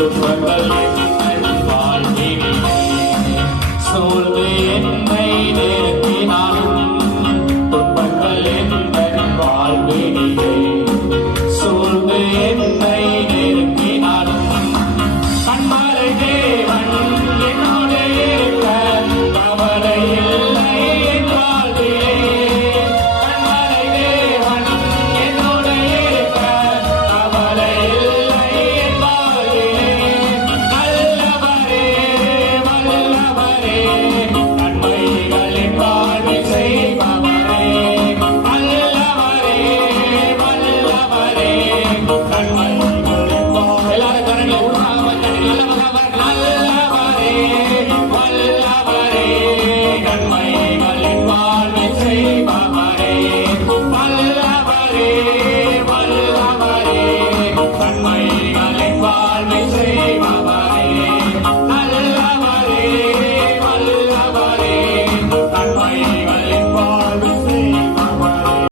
துன்பங்கள் என் வாழ்வினிலே சூழ்ந்து என்னை நெருக்கினாலும் துன்பங்கள் என் வாழ்வினிலே சூழ்ந்து என்னை நெருக்கினாலும் கண்மலை தேவன் என்னோடு இருக்க கவலை இல்லை என் வாழ்விலே கண்மலை தேவன் என்னோடு இருக்க கவலை இல்லை என் வாழ்விலே நல்லவரே வல்லவரே நன்மைகளின் வாழ்வை செய்பவரே நல்லவரே வல்லவரே நன்மைகளின் எல்லாரும் கரங்களை உற்சாகமாக